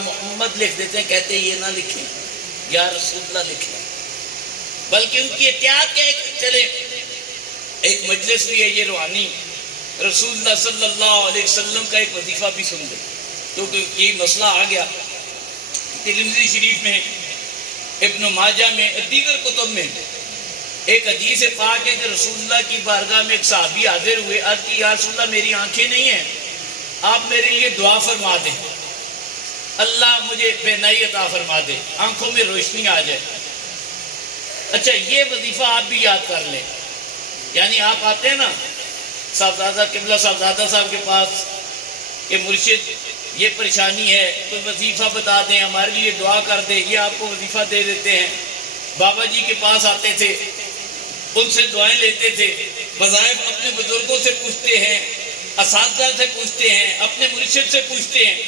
محمد لکھ دیتے ہیں، کہتے ہیں یہ نہ لکھیں، یا رسول اللہ لکھیں، بلکہ ان کی احتیاط کے چلے ایک مجلس بھی ہے یہ روحانی، رسول اللہ صلی اللہ علیہ وسلم کا ایک وظیفہ بھی سن لیں، کیونکہ یہ مسئلہ آ گیا۔ ترمذی شریف میں، ابن ماجہ میں، دیگر کتب میں ایک حدیث پاک ہے کہ رسول اللہ کی بارگاہ میں ایک صحابی حاضر ہوئے، عرض کی یا رسول اللہ میری آنکھیں نہیں ہیں، آپ میرے لیے دعا فرما دیں، اللہ مجھے بینائی عطا فرما دے، آنکھوں میں روشنی آ جائے۔ اچھا یہ وظیفہ آپ بھی یاد کر لیں، یعنی آپ آتے ہیں نا صاحبزادہ قبلہ صاحبزادہ صاحب کے پاس کہ مرشد یہ پریشانی ہے، کوئی وظیفہ بتا دیں، ہمارے لیے دعا کر دیں، یہ آپ کو وظیفہ دے دیتے ہیں۔ بابا جی کے پاس آتے تھے، ان سے دعائیں لیتے تھے، وظائف اپنے بزرگوں سے پوچھتے ہیں، اساتذہ سے پوچھتے ہیں، اپنے مرشد سے پوچھتے ہیں۔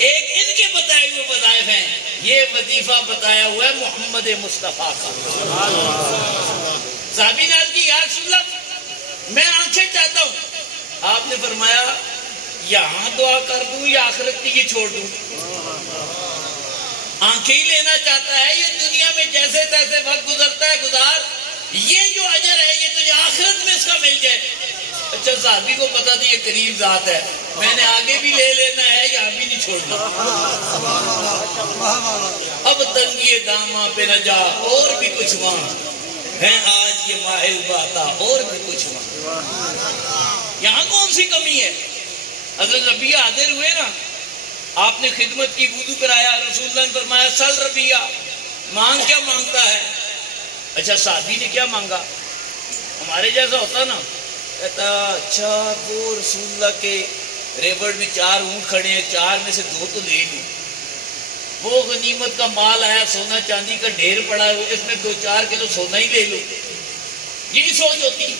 ایک ان کے بتائے ہوئے وظائف ہیں، یہ وظیفہ بتایا ہوا ہے محمد مصطفیٰ کا۔ صحابی نے عرض کی یا رسول اللہ میں آنکھیں چاہتا ہوں، آپ نے فرمایا یہاں دعا کر دوں یا آخرت کی یہ چھوڑ دوں؟ آنکھیں ہی لینا چاہتا ہے، یہ دنیا میں جیسے تیسے وقت گزرتا ہے گزار، یہ جو اجر ہے یہ تجھے آخرت میں اس کا مل جائے۔ اچھا صحابی کو پتا تھی یہ قریب ذات ہے، میں نے آگے بھی لے لینا ہے، یہاں بھی نہیں چھوڑنا۔ اب تنگی داماں پہ نہ جا اور بھی کچھ مانگ، ہے آج یہ ماحل باتا اور بھی کچھ مانگ۔ یہاں کون سی کمی ہے؟ حضرت ربیہ حاضر ہوئے نا، آپ نے خدمت کی، وضو کرایا، رسول اللہ نے فرمایا سل ربیہ، مانگ کیا مانگتا ہے؟ اچھا صحابی نے کیا مانگا؟ ہمارے جیسا ہوتا نا، کہتا اچھا وہ رسول اللہ کے ریوڑ میں 4 اونٹ کھڑے ہیں، 4 میں سے 2 تو لے لوں، وہ غنیمت کا مال آیا، سونا چاندی کا ڈھیر پڑا ہے، اس میں 2-4 کلو سونا ہی لے لوں، یہی سوچ ہوتی۔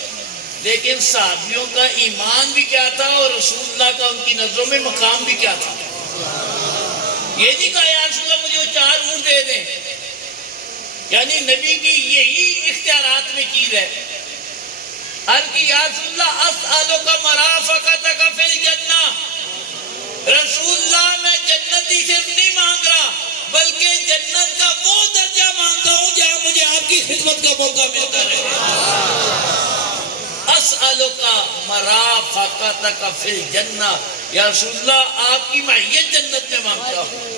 لیکن صحابیوں کا ایمان بھی کیا تھا اور رسول اللہ کا ان کی نظروں میں مقام بھی کیا تھا؟ یہ نہیں کہا یا رسول اللہ مجھے وہ 4 اونٹ دے دیں، یعنی نبی کی یہی اختیارات میں چیز ہے۔ عرض کی یا رسول اللہ اسألک مرافقتک فی الجنہ، رسول اللہ میں جنتی صرف نہیں مانگ رہا بلکہ جنت کا وہ درجہ مانگتا ہوں جہاں مجھے آپ کی خدمت کا موقع ملتا رہے۔ اسألک مرافقتک فی الجنہ، یا رسول اللہ آپ کی معیت جنت میں مانگتا ہوں۔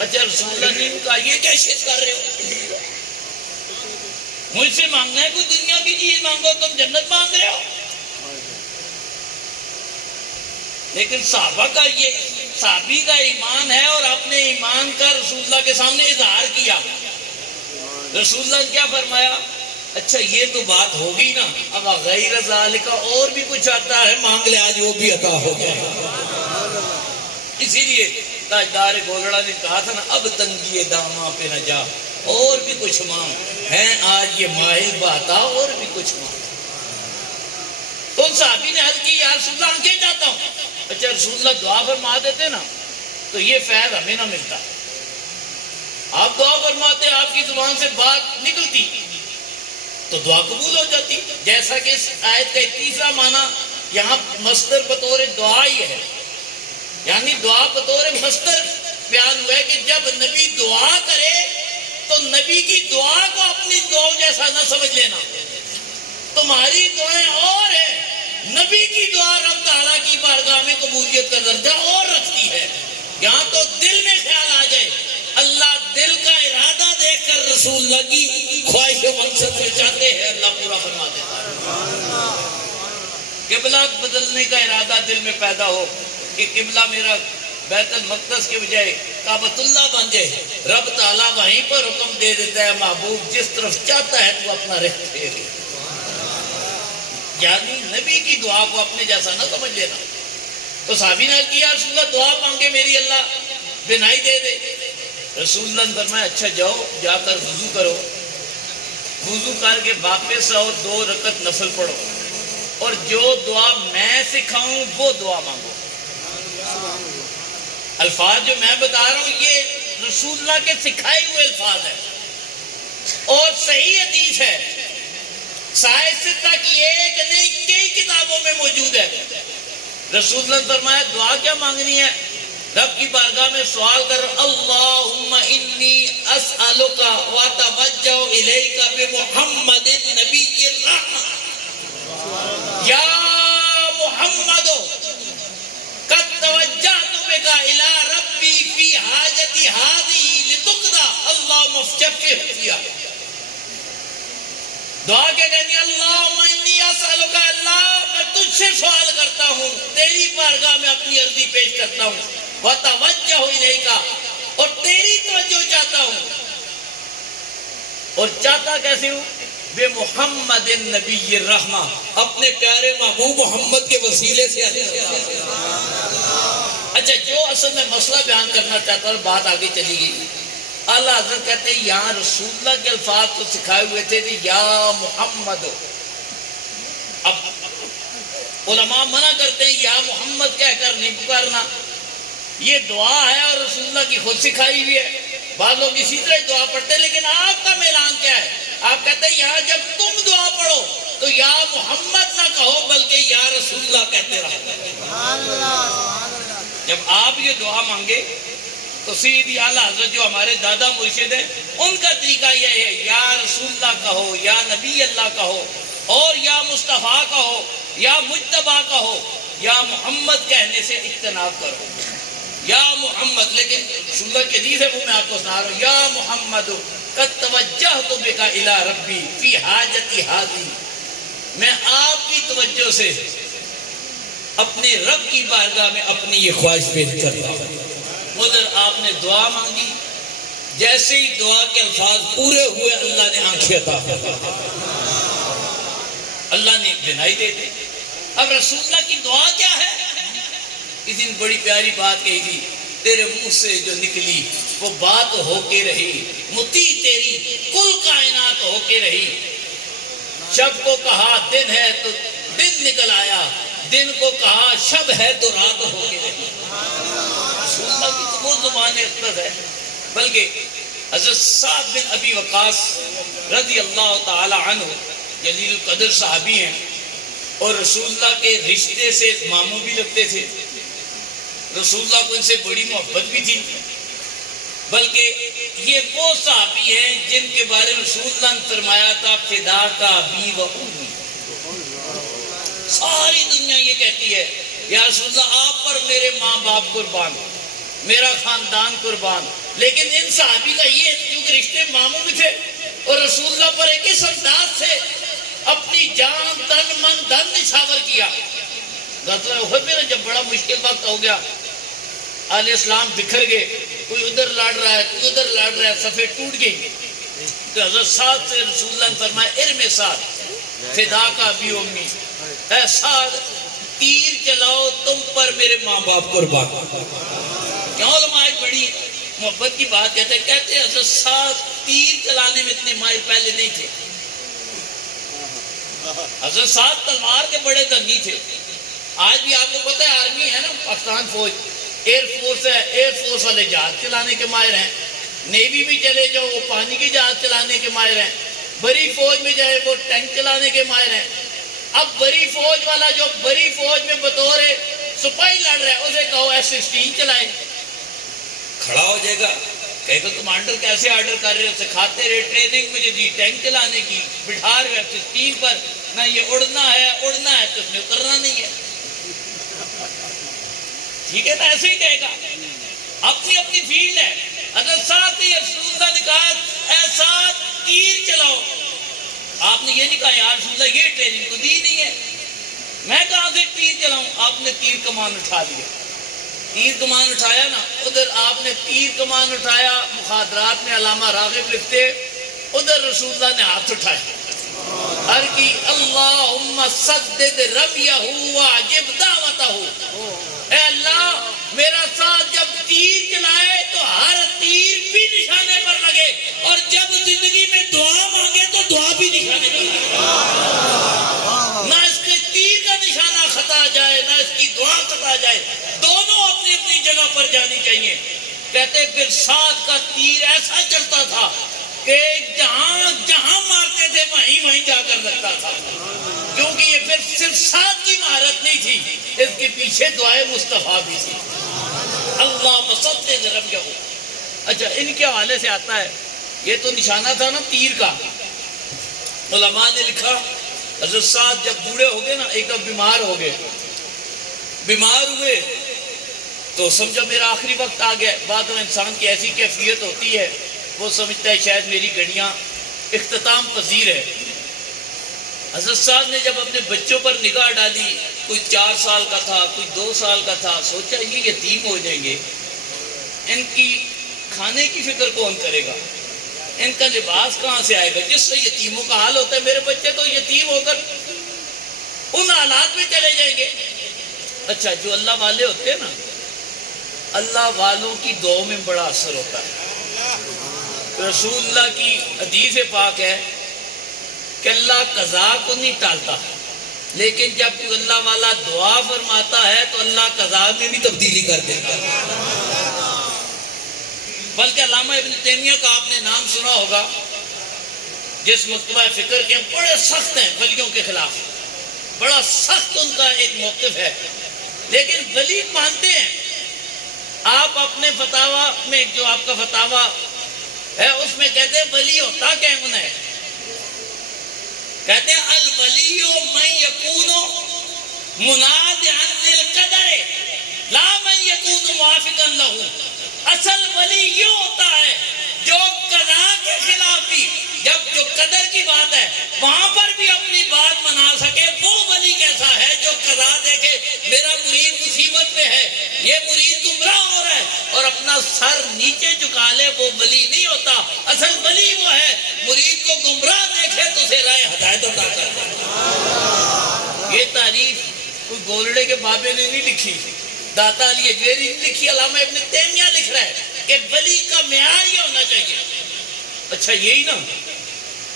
اچھا رسول اللہ نے کہا یہ کیا شیط کر رہے ہو؟ مجھ سے مانگنا ہے کوئی دنیا کی چیز مانگو، تم جنت مانگ رہے ہو؟ لیکن صحابہ کا یہ صحابی کا ایمان ہے اور اپنے ایمان کا رسول اللہ کے سامنے اظہار کیا۔ رسول اللہ نے کیا فرمایا؟ اچھا یہ تو بات ہوگی نا، اب غیر ذالک اور بھی کچھ آتا ہے، مانگ لے آج وہ بھی عطا ہو جائے۔ اسی لیے تاجدار گولڑا نے کہا تھا نا اب تنگی داماں پہ نہ جا اور بھی کچھ مانگ، ہیں آج یہ مائل باتا اور بھی کچھ مانگ۔ تو ان صحابی نے عرض کی یا رسول اللہ آنکھیں چاہتا ہوں۔ اچھا رسول اللہ دعا فرما دیتے نا تو یہ فیض ہمیں نہ ملتا، آپ دعا فرماتے آپ کی زبان سے بات نکلتی تو دعا قبول ہو جاتی، جیسا کہ اس آیت کا تیسرا معنی یہاں مصدر بطور دعا ہی ہے، یعنی دعا بطور مصدر بیان ہوا ہے کہ جب نبی دعا کرے تو نبی کی دعا کو اپنی دعا جیسا نہ سمجھ لینا، تمہاری دعائیں اور ہیں، نبی کی دعا رب تعالیٰ کی بارگاہ میں قبولیت کا درجہ اور رکھتی ہے۔ یہاں تو دل میں خیال آ جائے، اللہ دل کا ارادہ دیکھ کر رسول اللہ کی خواہش و منصب جو چاہتے ہیں اللہ پورا فرما دیتا ہے۔ قبلہ بدلنے کا ارادہ دل میں پیدا ہو کہ قبلہ میرا بیت المقدس کے بجائے کعبۃ اللہ بن جائے، رب تعالیٰ وہیں پر حکم دے دیتا ہے محبوب جس طرف چاہتا ہے تو اپنا رخ پھیر، یعنی نبی کی دعا کو اپنے جیسا نہ سمجھ لینا۔ تو صحابی نے کیا رسول اللہ دعا مانگے میری اللہ بنائی دے دے۔ رسول اللہ نے فرمایا اچھا جاؤ جا کر وضو کرو، وضو کر کے واپس آؤ، 2 رکعت نفل پڑھو اور جو دعا میں سکھاؤں وہ دعا مانگو۔ الفاظ جو میں بتا رہا ہوں یہ رسول اللہ کے سکھائے ہوئے الفاظ ہیں اور صحیح حدیث ہے، سائے ستہ کی ایک نہیں کئی کتابوں میں موجود ہے۔ رسول اللہ نے فرمایا دعا کیا مانگنی ہے؟ رب کی بارگاہ میں سوال کر رہا ہوں، اللہم انی اسألک واتوجہ الیک بمحمد نبی الرحمہ، یا محمد قد توجہت بک الی ربی فی حاجتی ہذہ لتقضی اللہم افشفہ فیہا۔ دعا کیا کہنی، اللہم انی اسألک، اللہ میں تجھ سے سوال کرتا ہوں، تیری بارگاہ میں اپنی عرضی پیش کرتا ہوں، وَتَوَجَّهُ إِلَيْكَ، اور تیری توجہ چاہتا ہوں، اور چاہتا کیسے ہوں؟ بے محمد نبی الرحمہ، اپنے پیارے محبوب محمد کے وسیلے سے۔ اچھا، جو اصل میں مسئلہ بیان کرنا چاہتا اور بات آگے چلی گئی، اعلیٰ حضرت کہتے ہیں یہاں رسول اللہ کے الفاظ تو سکھائے ہوئے تھے کہ یا محمد، اب علماء منع کرتے ہیں یا محمد کہہ کر نہیں پکارنا، یہ دعا ہے اور رسول اللہ کی خود سکھائی ہوئی ہے، بعض لوگ اسی طرح دعا پڑھتے ہیں، لیکن آپ کا اعلان کیا ہے؟ آپ کہتے ہیں یہاں جب تم دعا پڑھو تو یا محمد نہ کہو بلکہ یا رسول اللہ کہتے رہو۔ جب آپ یہ دعا مانگے تو سیدھی اعلیٰ حضرت جو ہمارے دادا مرشد ہیں ان کا طریقہ یہ ہے، یا رسول اللہ کہو، یا نبی اللہ کہو، اور یا مصطفیٰ کہو، یا مجتبیٰ کہو، یا محمد کہنے سے اجتناب کرو، یا محمد۔ لیکن رسول اللہ کی حدیث ہے وہ میں آپ کو سنا رہا ہوں، یا محمد قد توجہت بک الی ربی فی حاجتی ہذہ، میں آپ کی توجہ سے اپنے رب کی بارگاہ میں اپنی یہ خواہش پیش کرتا ہوں۔ ادھر آپ نے دعا مانگی، جیسے ہی دعا کے الفاظ پورے ہوئے اللہ نے آنکھیں عطا فرمائی، اللہ نے بینائی دے دی۔ اب رسول اللہ کی دعا کیا ہے؟ کسی نے بڑی پیاری بات کہی تھی، تیرے منہ سے جو نکلی وہ بات ہو کے رہی، مطیع تیری کل کائنات ہو کے رہی، شب کو کہا دن ہے تو دن نکل آیا، دن کو کہا شب ہے تو رات ہو کے رہی۔ رسول اللہ کی تو وہ زبان اقدس ہے، بلکہ حضرت سعد بن ابی وقاص رضی اللہ تعالی عنہ جلیل القدر صحابی ہیں، اور رسول اللہ کے رشتے سے ماموں بھی لگتے تھے، رسول اللہ کو ان سے بڑی محبت بھی تھی، بلکہ یہ وہ صحابی ہیں جن کے بارے میں رسول اللہ نے فرمایا تھا فداک ابی و امی، ساری دنیا یہ کہتی ہے یا رسول اللہ آپ پر میرے ماں باپ قربان، میرا خاندان قربان، لیکن ان صحابی کا یہ کیونکہ رشتے ماموں بھی تھے اور رسول اللہ پر ایک اس انداز سے اپنی جان تن من دھن نچھاور کیا۔ غزوہ احد میں جب بڑا مشکل وقت ہو گیا، اہل اسلام بکھر گئے، کوئی ادھر لڑ رہا ہے کوئی ادھر لڑ رہا ہے، صفیں ٹوٹ گئی، تو حضرت سعد سے رسول اللہ نے فرمایا ارم سعد فداک ابی و امی، اے سعد تیر چلاؤ تم پر میرے ماں باپ قربان۔ کیوں علماء ایک بڑی محبت کی بات کہتے ہیں، کہتے ہیں حضرت سعد تیر چلانے میں اتنے ماہر پہلے نہیں تھے، حضرت سعد تلوار کے بڑے دھنی تھے۔ آج بھی آپ کو پتہ ہے آرمی ہے نا، پاکستان فوج ایئر فورس ہے، ایئر فورس والے جہاز چلانے کے ماہر ہیں، نیوی بھی چلے جاؤ وہ پانی کے جہاز چلانے کے ماہر ہیں، بڑی فوج میں جائے وہ ٹینک چلانے کے ماہر ہیں۔ اب بڑی فوج والا جو بڑی فوج میں بطور سپاہی لڑ رہا ہے اسے کہو F-16 چلائے، کھڑا ہو جائے گا، کہے گا کمانڈر کیسے آرڈر کر رہے ہو، سکھاتے رہے ٹریننگ مجھے دی ٹینک چلانے کی، بٹھا رہے F-16 پر، نہ یہ اڑنا ہے تو اس میں اترنا نہیں ہے، ٹھیک ہے نا، ایسے ہی کہے گا، اپنی اپنی فیلڈ ہے۔ حضرت سعد نے رسول اللہ نے کہا اے سعد تیر چلاؤ، آپ نے یہ نہیں کہا یا رسول اللہ یہ ٹریننگ تو دی نہیں ہے، میں کہاں سے تیر چلاؤں، آپ نے تیر کمان اٹھا دیا، تیر کمان اٹھایا نا، ادھر آپ نے تیر کمان اٹھایا، مخادرات میں علامہ راغب لکھتے ادھر رسول اللہ نے ہاتھ اٹھایا، ہر کی اللہم سدد رمیہ واجب دعوتہ، اے اللہ میرا ساتھ جب تیر چلائے تو ہر تیر بھی نشانے پر لگے، اور جب زندگی میں دعا مانگے تو دعا بھی نشانے پر لگے، نہ اس کے تیر کا نشانہ خطا جائے نہ اس کی دعا خطا جائے، دونوں اپنی اپنی جگہ پر جانی چاہیے۔ کہتے پھر سعد کا تیر ایسا چلتا تھا کہ جہاں جہاں مارتے تھے وہیں جا کر لگتا تھا، کیونکہ یہ پھر صرف سعد کی مہارت نہیں تھی، اس کے پیچھے دعائے مصطفیٰ بھی تھی۔ اللہ مسد رب۔ اچھا ان کے حوالے سے آتا ہے، یہ تو نشانہ تھا نا تیر کا، علماء نے لکھا حضرت سعد جب بوڑھے ہو گئے نا، ایک دم بیمار ہو گئے، بیمار ہوئے تو سمجھا میرا آخری وقت آ گیا۔ بعد میں انسان کی ایسی کیفیت ہوتی ہے، وہ سمجھتا ہے شاید میری گھڑیاں اختتام پذیر ہے۔ حضرت صاحب نے جب اپنے بچوں پر نگاہ ڈالی، کوئی 4 سال کا تھا، کوئی 2 سال کا تھا، سوچا یہ یتیم ہو جائیں گے، ان کی کھانے کی فکر کون کرے گا، ان کا لباس کہاں سے آئے گا، جس سے یتیموں کا حال ہوتا ہے، میرے بچے تو یتیم ہو کر ان حالات میں چلے جائیں گے۔ اچھا جو اللہ والے ہوتے ہیں نا، اللہ والوں کی دعا میں بڑا اثر ہوتا ہے۔ رسول اللہ کی حدیث پاک ہے کہ اللہ قضا کو نہیں ٹالتا، لیکن جب کوئی اللہ والا دعا فرماتا ہے تو اللہ قضا میں بھی تبدیلی کر دیتا ہے۔ بلکہ علامہ ابن تیمیہ کا آپ نے نام سنا ہوگا، جس مکتبہ فکر کے بڑے سخت ہیں ولیوں کے خلاف، بڑا سخت ان کا ایک موقف ہے، لیکن ولی مانتے ہیں۔ آپ اپنے فتاوا میں، جو آپ کا فتاوا ہے، اس میں کہتے ہیں ولی ہوتا کون ہے؟ کہتے ہیں الولی من یکون منادعا للقدر لا من یکون موافقا لہ۔ اصل ولی یہ ہوتا ہے جو قضا کے خلاف بھی، جب جو قدر کی بات ہے وہاں پر بھی اپنی بات منا سکے، وہ ولی کیسا ہے جو قضا دیکھے میرا مرید مصیبت میں ہے، یہ مرید گمراہ ہو رہا ہے، اور اپنا سر نیچے جھکا لے، وہ ولی نہیں ہوتا۔ اصل ولی وہ ہے مرید کو گمراہ دیکھے تو اسے راہ ہدایت عطا کر دے۔ یہ تعریف کوئی گولڑے کے بابے نے نہیں لکھی، داتا علی اجویری نے لکھی، علامہ ابن تیمیہ لکھ رہا ہے کہ ولی کا معیار یہ ہونا چاہیے۔ اچھا یہی نا،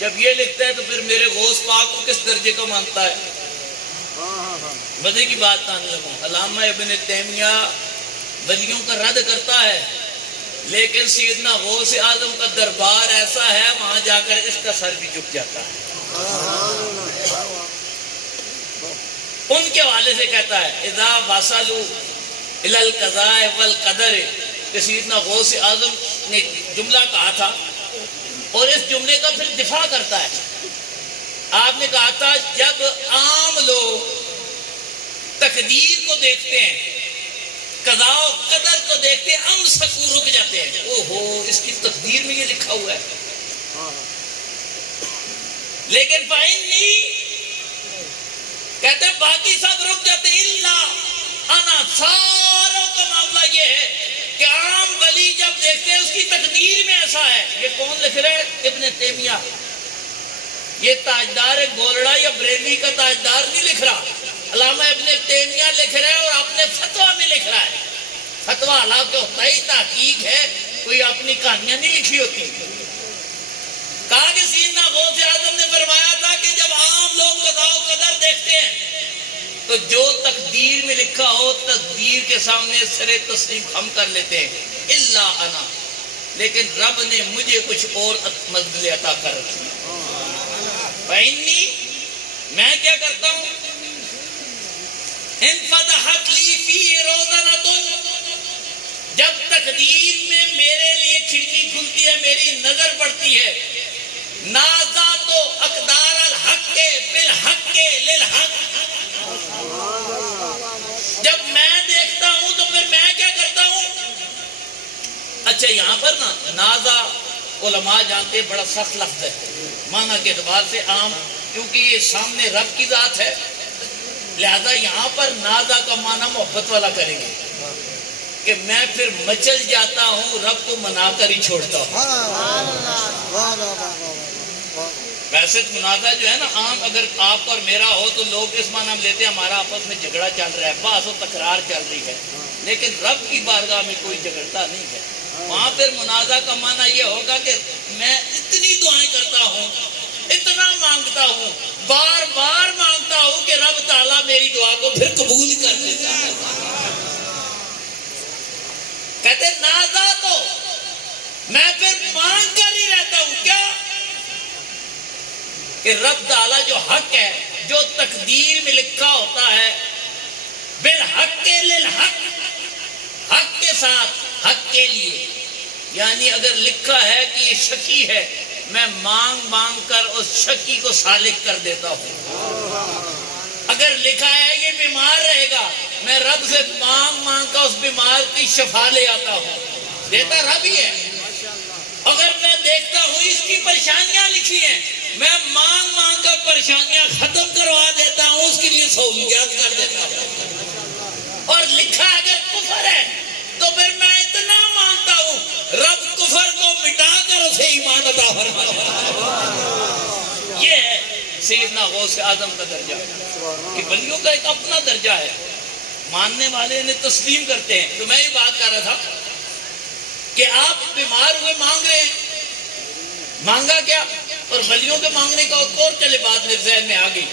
جب یہ لکھتا ہے تو پھر میرے غوث پاک کو کس درجے کا مانتا ہے؟ مزے کی بات آنے لگوں، علامہ ابن تیمیہ ولیوں کا رد کرتا ہے، لیکن سیدنا غوث اعظم کا دربار ایسا ہے، وہاں جا کر اس کا سر بھی جھک جاتا ہے۔ ان کے حوالے سے کہتا ہے اذا وصلوا الی القضاء والقدر، کہ سیدنا غوث اعظم نے جملہ کہا تھا اور اس جملے کا پھر دفاع کرتا ہے۔ آپ نے کہا تھا جب عام لوگ تقدیر کو دیکھتے ہیں، قضاء و قدر کو دیکھتے ہیں، ہم سکو رک جاتے ہیں، اوہو اس کی تقدیر میں یہ لکھا ہوا ہے۔ لیکن فإنی، کہتے ہیں باقی سب رک جاتے ہیں، اللہ انا، ساروں کا معاملہ یہ ہے کہ عام ولی جب دیکھتے ہیں اس کی تقدیر میں ایسا ہے۔ یہ کون لکھ رہے ہیں؟ ابن تیمیہ۔ یہ تاجدار گولڑا یا بریلی کا تاجدار نہیں لکھ رہا، علامہ ابن تیمیہ لکھ رہا ہے اور اپنے فتویٰ میں لکھ رہا ہے۔ فتویٰ حالانکہ ہوتا ہی تحقیق ہے، کوئی اپنی کہانیاں نہیں لکھی ہوتی۔ کہا کہ سیدنا غوث اعظم نے فرمایا تھا کہ جب عام لوگ قضاء و قدر دیکھتے ہیں تو جو تقدیر میں لکھا ہو تقدیر کے سامنے سر تسلیم خم کر لیتے ہیں، الا انا، لیکن رب نے مجھے کچھ اور منزل عطا کر رکھی۔ فإنی، میں کیا کرتا ہوں، انفتحت لی فی روزنۃ، جب تقدیر میں میرے لیے کھڑکی کھلتی ہے، میری نظر پڑتی ہے، نازات اقدار الحق بالحق للحق، جب میں دیکھتا ہوں تو پھر میں کیا کرتا ہوں۔ اچھا یہاں پر نا نازا علماء جانتے بڑا سخت لفظ ہے، معنی کے اعتبار سے عام، کیونکہ یہ سامنے رب کی ذات ہے، لہذا یہاں پر نازا کا معنی محبت والا کریں گے کہ میں پھر مچل جاتا ہوں، رب کو منا کر ہی چھوڑتا ہوں۔ ویسے منازع جو ہے نا عام، اگر آپ اور میرا ہو تو لوگ اس معنی ہم لیتے ہیں ہمارا آپس میں جھگڑا چل رہا ہے، بحث و تکرار چل رہی ہے، لیکن رب کی بارگاہ میں کوئی جھگڑتا نہیں ہے۔ وہاں پھر منازع کا معنی یہ ہوگا کہ میں اتنی دعائیں کرتا ہوں، اتنا مانگتا ہوں، بار بار مانگتا ہوں کہ رب تعالیٰ میری دعا کو پھر قبول کر لیتا ہے۔ کہتے نازا تو میں پھر مانگ کر ہی رہتا ہوں، کیا کہ رب تعالیٰ جو حق ہے، جو تقدیر میں لکھا ہوتا ہے، بالحق للحق، حق کے ساتھ، حق کے لیے. یعنی اگر لکھا ہے کہ یہ شکی ہے، میں مانگ مانگ کر اس شکی کو سالک کر دیتا ہوں. اگر لکھا ہے یہ بیمار رہے گا، میں رب سے مانگ مانگ کر اس بیمار کی شفا لے آتا ہوں. دیتا رب ہی ہے. اگر میں دیکھتا ہوں اس کی پریشانیاں لکھی ہیں، میں مانگ مانگ کر پریشانیاں ختم کروا دیتا ہوں، اس کے لیے سہولیات کر دیتا ہوں. اور لکھا اگر کفر ہے تو پھر میں اتنا مانتا ہوں رب کفر کو مٹا کر اسے ایمان عطا فرمائے. یہ ہے سیدنا غوث اعظم کا درجہ کہ ولیوں کا ایک اپنا درجہ ہے. ماننے والے انہیں تسلیم کرتے ہیں. تو میں یہ بات کر رہا تھا کہ آپ بیمار ہوئے مانگ رہے ہیں، مانگا کیا؟ اور ولیوں کے مانگنے کا ایک اور چلے بات میرے ذہن میں آ گئی.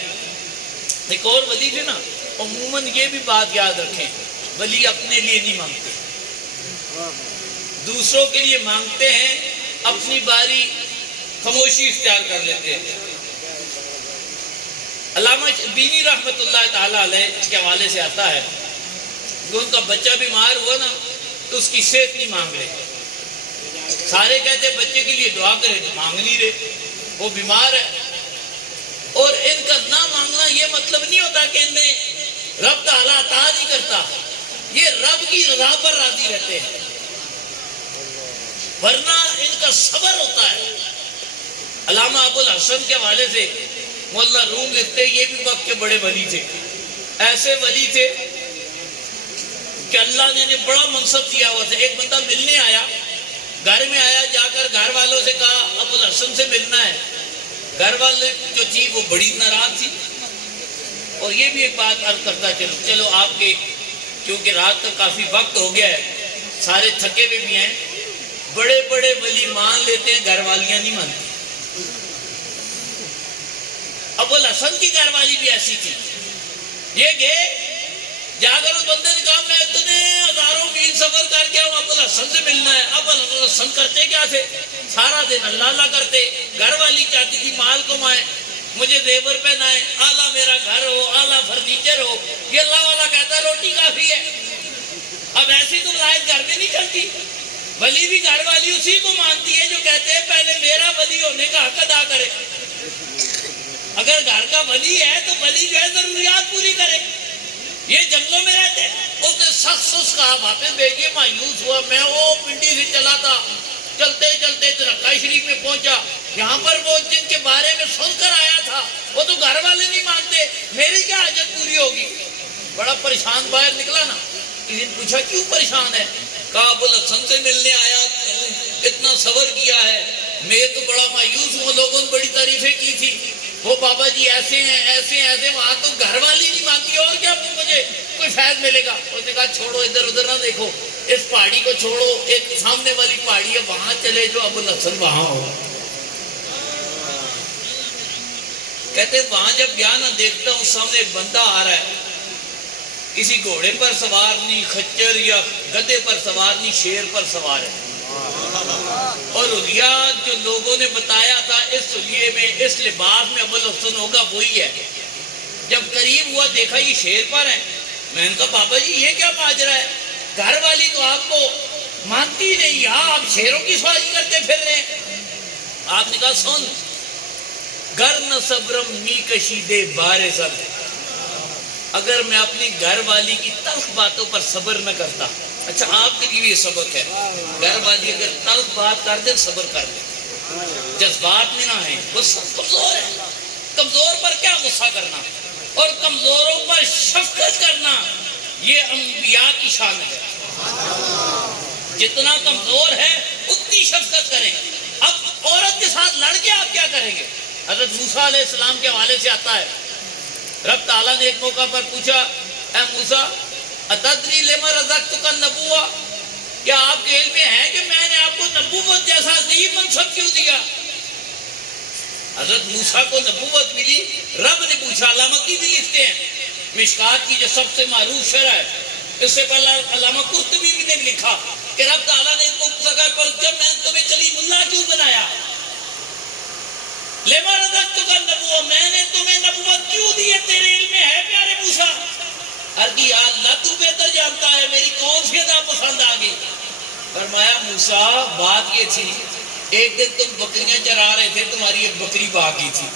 ایک اور ولی تھے نا، عموماً یہ بھی بات یاد رکھیں، ولی اپنے لیے نہیں مانگتے، دوسروں کے لیے مانگتے ہیں. اپنی باری خاموشی اختیار کر لیتے ہیں. علامہ شبینی رحمۃ اللہ تعالیٰ علیہ کے حوالے سے آتا ہے کہ ان کا بچہ بیمار ہوا نا تو اس کی صحت نہیں مانگ رہے. سارے کہتے بچے کے لیے دعا کرے، مانگ نہیں رہے، وہ بیمار ہے. اور ان کا نہ مانگنا یہ مطلب نہیں ہوتا کہ انہیں رب تعالیٰ عطا نہیں کرتا، یہ رب کی رضا پر راضی رہتے ہیں. ورنہ ان کا صبر ہوتا ہے. علامہ ابو الحسن کے حوالے سے مولا روم لکھتے یہ بھی وقت کے بڑے ولی تھے. ایسے ولی تھے کہ اللہ نے انہیں بڑا منصب دیا ہوا تھا. ایک بندہ ملنے آیا، گھر میں آیا، جا کر گھر والوں سے کہا ابو الحسن سے ملنا ہے. گھر والے جو تھی وہ بڑی ناراض تھی. اور یہ بھی ایک بات عرض کرتا چلو آپ کے، کیونکہ رات کا کافی وقت ہو گیا ہے، سارے تھکے ہوئے بھی ہیں. بڑے بڑے ولی مان لیتے ہیں، گھر والیاں نہیں مانتی. ابو الحسن کی گھر والی بھی ایسی تھی. یہ گئے، جا کر اس بندے نے کہا میں اتنے ہزاروں میل سفر کر کے ابو الحسن سے ملنا ہے. ابو الحسن کرتے کیا تھے؟ سارا دن اللہ اللہ کرتے. گھر والی چاہتی تھی مال کمائے، مجھے زیور پہنائے، اعلیٰ میرا گھر ہو، اعلیٰ فرنیچر ہو. یہ اللہ والا کہتا ہے روٹی کافی ہے. اب ایسی تو لائٹ گھر میں نہیں چلتی. ولی بھی گھر والی اسی کو مانتی ہے جو کہتے ہیں پہلے میرا ولی ہونے کا حق ادا کرے. اگر گھر کا ولی ہے تو ولی جو ہے ضروریات پوری کرے. یہ جنگلوں میں رہتے ہیں. اس نے سخت سخت کہا واپس بھیجیے. مایوس ہوا. میں وہ پنڈی سے چلا تھا، چلتے چلتے رکعہ شریف میں پہنچا. یہاں پر وہ جن کے بارے میں سن کر آیا تھا وہ تو گھر والے نہیں مانتے، میری کیا حاجت پوری ہوگی؟ بڑا پریشان باہر نکلا نا. کسی نے پوچھا کیوں پریشان ہے؟ کہا ابو الحسن سے ملنے آیا، اتنا صبر کیا ہے، میں تو بڑا مایوس ہوں. لوگوں نے بڑی تعریفیں کی تھی، وہ بابا جی ایسے ہیں ایسے ہیں ایسے. وہاں تو گھر والی نہیں مانتی، اور کیا مجھے کوئی فیض ملے گا؟ اس نے کہا چھوڑو، ادھر ادھر نہ دیکھو، اس پہاڑی کو چھوڑو، ایک سامنے والی پہاڑی ہے وہاں چلے جو ابو الحسن وہاں ہو. کہتے وہاں جب گیا نا دیکھتا ہوں سامنے ایک بندہ آ رہا ہے، کسی گھوڑے پر سوار نہیں، خچر یا گدے پر سوار نہیں، شیر پر سوار ہے. اور حلیہ جو لوگوں نے بتایا تھا اس حلیے میں، اس لباس میں ابو الحسن ہوگا وہی ہے. جب قریب ہوا دیکھا یہ شیر پر ہے. میں نے کہا بابا جی یہ کیا ماجرا ہے؟ گھر والی تو آپ کو مانتی نہیں، یہاں آپ شیروں کی سواری کرتے پھر رہے ہیں. آپ نے کہا سن، گر نہ صبرم می کشیدے بارے سب، اگر میں اپنی گھر والی کی تلخ باتوں پر صبر نہ کرتا. اچھا آپ کے لیے یہ سبق ہے، گھر والی اگر تلخ بات کر دے صبر کر دے، جذبات میں نہ ہیں. وہ کمزور ہے، کمزور پر کیا غصہ کرنا، اور کمزوروں پر شفقت کرنا یہ انبیاء کی شان ہے. جتنا کمزور ہے اتنی شفقت کریں. اب عورت کے ساتھ لڑ کے آپ کیا کریں گے؟ حضرت موسیٰ علیہ السلام کے حوالے سے آتا ہے، رب تعالیٰ نے ایک موقع پر پوچھا اے موسیٰ اتدری لما رزقتک النبوہ، کیا آپ کے علم میں ہے کہ میں نے آپ کو نبوت جیسا عظیم منصب کیوں دیا؟ حضرت موسیٰ کو نبوت ملی، رب نے پوچھا. علامہ کی بھی لکھتے ہیں مشکات کی جو سب سے معروف شرح ہے، اس سے پہلے علامہ قرطبی نے لکھا کہ رب تعالیٰ نے جب میں تمہیں کلیم اللہ کیوں بنایا، لما رزقتک النبوہ، میں نے تمہیں نبوت کیوں دی ہے؟ تیرے علم میں ہے پیارے موسیٰ؟ عرضی یا اللہ تو بہتر جانتا ہے میری کون سی ادا پسند آ گئی. فرمایا موسیٰ بات یہ تھی ایک دن تم بکریاں چرا رہے تھے, تمہاری ایک بکری بھاگ گئی تھی,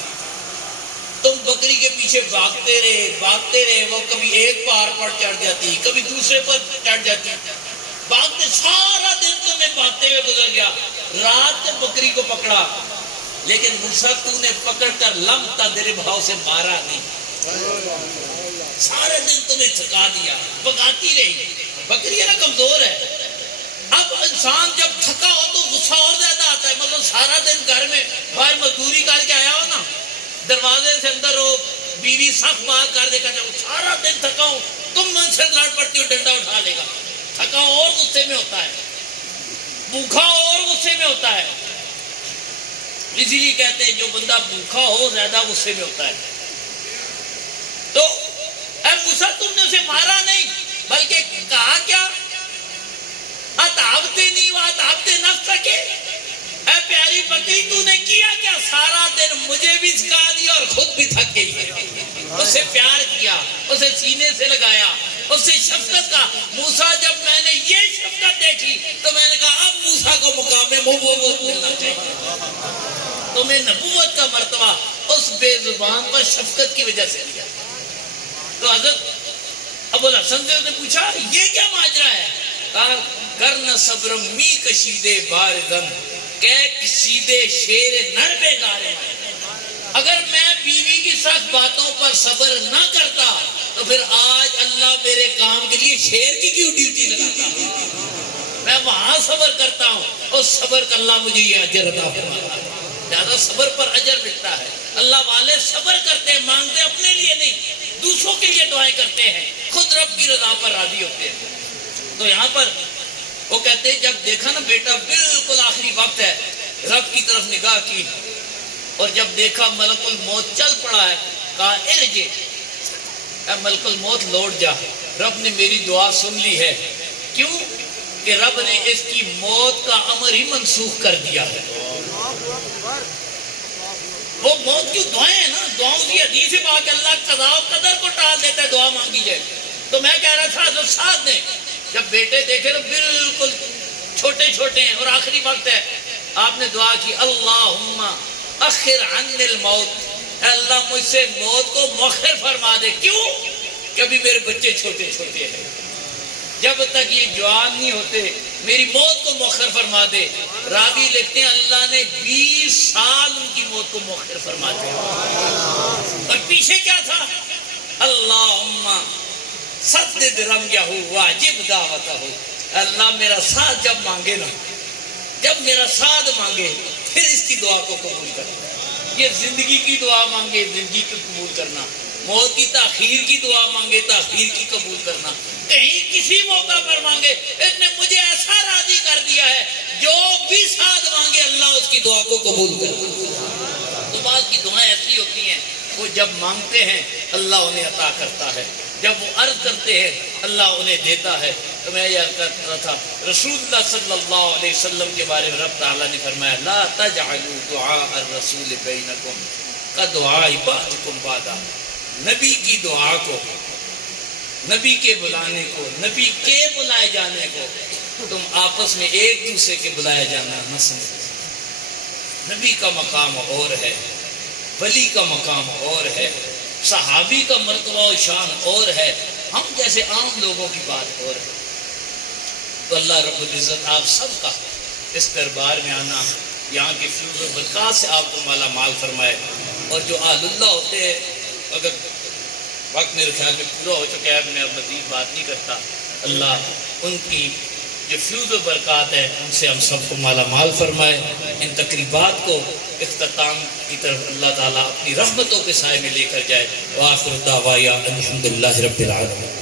تم بکری کے پیچھے بھاگتے رہے, وہ کبھی ایک پہاڑ پر چڑھ جاتی, کبھی دوسرے پر چڑھ جاتی, بھاگتے سارا دن تمہیں بھاگتے ہوئے گزر گیا. رات کو بکری کو پکڑا, لیکن موسیٰ تو نے پکڑ کر لم تضرب اسے مارا نہیں, سارے دن تمہیں تھکا دیا, بگاتی رہی. بکری ہے نا کمزور ہے. اب انسان جب تھکا ہو تو غصہ اور زیادہ آتا ہے. مطلب سارا دن گھر میں باہر مزدوری کر کے آیا ہو نا, دروازے سے اندر ہو, بیوی سخت بات کر دے گا, سارا دن تھکا ہوں, تم من سے لڑ پڑتی ہو, ڈنڈا اٹھا لے گا. تھکا اور غصے میں ہوتا ہے, بھوکا اور غصے میں ہوتا ہے. اسی لیے کہتے ہیں جو بندہ بھوکا ہو زیادہ غصے میں ہوتا ہے. تو اے موسیٰ تم نے اسے مارا نہیں, بلکہ کہا کیا اتعبتنی واتعبت نفسک, اے پیاری بکری تو نے کیا کیا, سارا دن مجھے بھی تھکا دیا اور خود بھی تھک گئی. اسے پیار کیا, اسے سینے سے لگایا, اس سے شفقت کا. موسیٰ جب میں نے یہ شفقت دیکھی تو میں نے کہا اب موسیٰ کو مقام نبوت ملنا چاہیے. تمہیں نبوت کا مرتبہ اس بے زبان پر شفقت کی وجہ سے دیا. تو حضرت ابو الحسن سے نے پوچھا یہ کیا ماجرا ہے؟ کہا کرن صبرم می کشیدے باردن کہ کشیدے شیر نر بے گارے. اگر میں بیوی کی سخت باتوں پر صبر نہ کرتا تو پھر آج اللہ میرے کام کے لیے شیر کی کیوں ڈیوٹی لگاتا. میں وہاں صبر کرتا ہوں, اور صبر کا اللہ مجھے یہ اجر عطا فرماتا ہے. زیادہ صبر پر اجر ملتا ہے. اللہ والے صبر کرتے ہیں, مانگتے اپنے لیے نہیں, دوسروں کے لیے دعائیں کرتے ہیں, خود رب کی رضا پر راضی ہوتے ہیں. تو یہاں پر وہ کہتے ہیں جب دیکھا نا بیٹا بالکل آخری وقت ہے, رب کی طرف نگاہ کی, اور جب دیکھا ملک الموت چل پڑا ہے, کہا ارجع, اے ملک الموت لوٹ جا, رب نے میری دعا سن لی ہے. کیوں کہ رب نے اس کی موت کا امر ہی منسوخ کر دیا ہے. وہ موت کی دعائیں ہیں نا, دعاؤں کی حدیث ہے کہ اللہ قضاء و قدر کو ٹال دیتا ہے, دعا مانگی جائے. تو میں کہہ رہا تھا حضرت سعد نے جب بیٹے دیکھے تو بالکل چھوٹے چھوٹے ہیں اور آخری وقت ہے, آپ نے دعا کی اللہم اخر عنی الموت, اے اللہ مجھ سے موت کو مؤخر فرما دے. کیوں کہ ابھی میرے بچے چھوٹے چھوٹے ہیں, جب تک یہ جوان نہیں ہوتے میری موت کو مؤخر فرما دے. راوی لکھتے ہیں اللہ نے 20 سال ان کی موت کو مؤخر فرما دیا. اور پیچھے کیا تھا؟ اللہم سدد رمیہ واجب دعوتہ, اللہ میرا ساتھ جب مانگے نا, جب میرا ساتھ مانگے پھر اس کی دعا کو قبول کرنا. یہ زندگی کی دعا مانگے زندگی کو قبول کرنا, موت کی تاخیر کی دعا مانگے تاخیر کی قبول کرنا, کہیں کسی موقع پر مانگے اس نے مجھے ایسا راضی کر دیا ہے, جو بھی ساتھ مانگے اللہ اس کی دعا کو قبول کرنا. تو بعض کی دعائیں ایسی ہوتی ہیں وہ جب مانگتے ہیں اللہ انہیں عطا کرتا ہے, جب وہ عرض کرتے ہیں اللہ انہیں دیتا ہے. تو میں یہ عرض کر رہا تھا رسول اللہ صلی اللہ علیہ وسلم کے بارے میں رب تعالیٰ نے فرمایا لا تجعلوا دعاء الرسول بینکم کدعاء بعضکم بعضا, نبی کی دعا کو, نبی کے بلانے کو, نبی کے بلائے جانے کو تم آپس میں ایک دوسرے کے بلایا جانا نہ سمجھو. نبی کا مقام اور ہے, ولی کا مقام اور ہے, صحابی کا مرتبہ و شان اور ہے, ہم جیسے عام لوگوں کی بات اور ہے. تو اللہ رب العزت آپ سب کا اس دربار میں آنا, یہاں کے فیوز و برکات سے آپ کو مالا مال فرمائے. اور جو آل اللہ ہوتے ہیں, اگر وقت میرے خیال میں پورا ہو چکا ہے, میں اب مزید بات نہیں کرتا, اللہ ان کی جو فیوز و برکات ہے ان سے ہم سب کو مالا مال فرمائے. ان تقریبات کو اختتام کی طرف اللہ تعالیٰ اپنی رحمتوں کے سائے میں لے کر جائے. وآخر دعوایا الحمدللہ رب العالمین.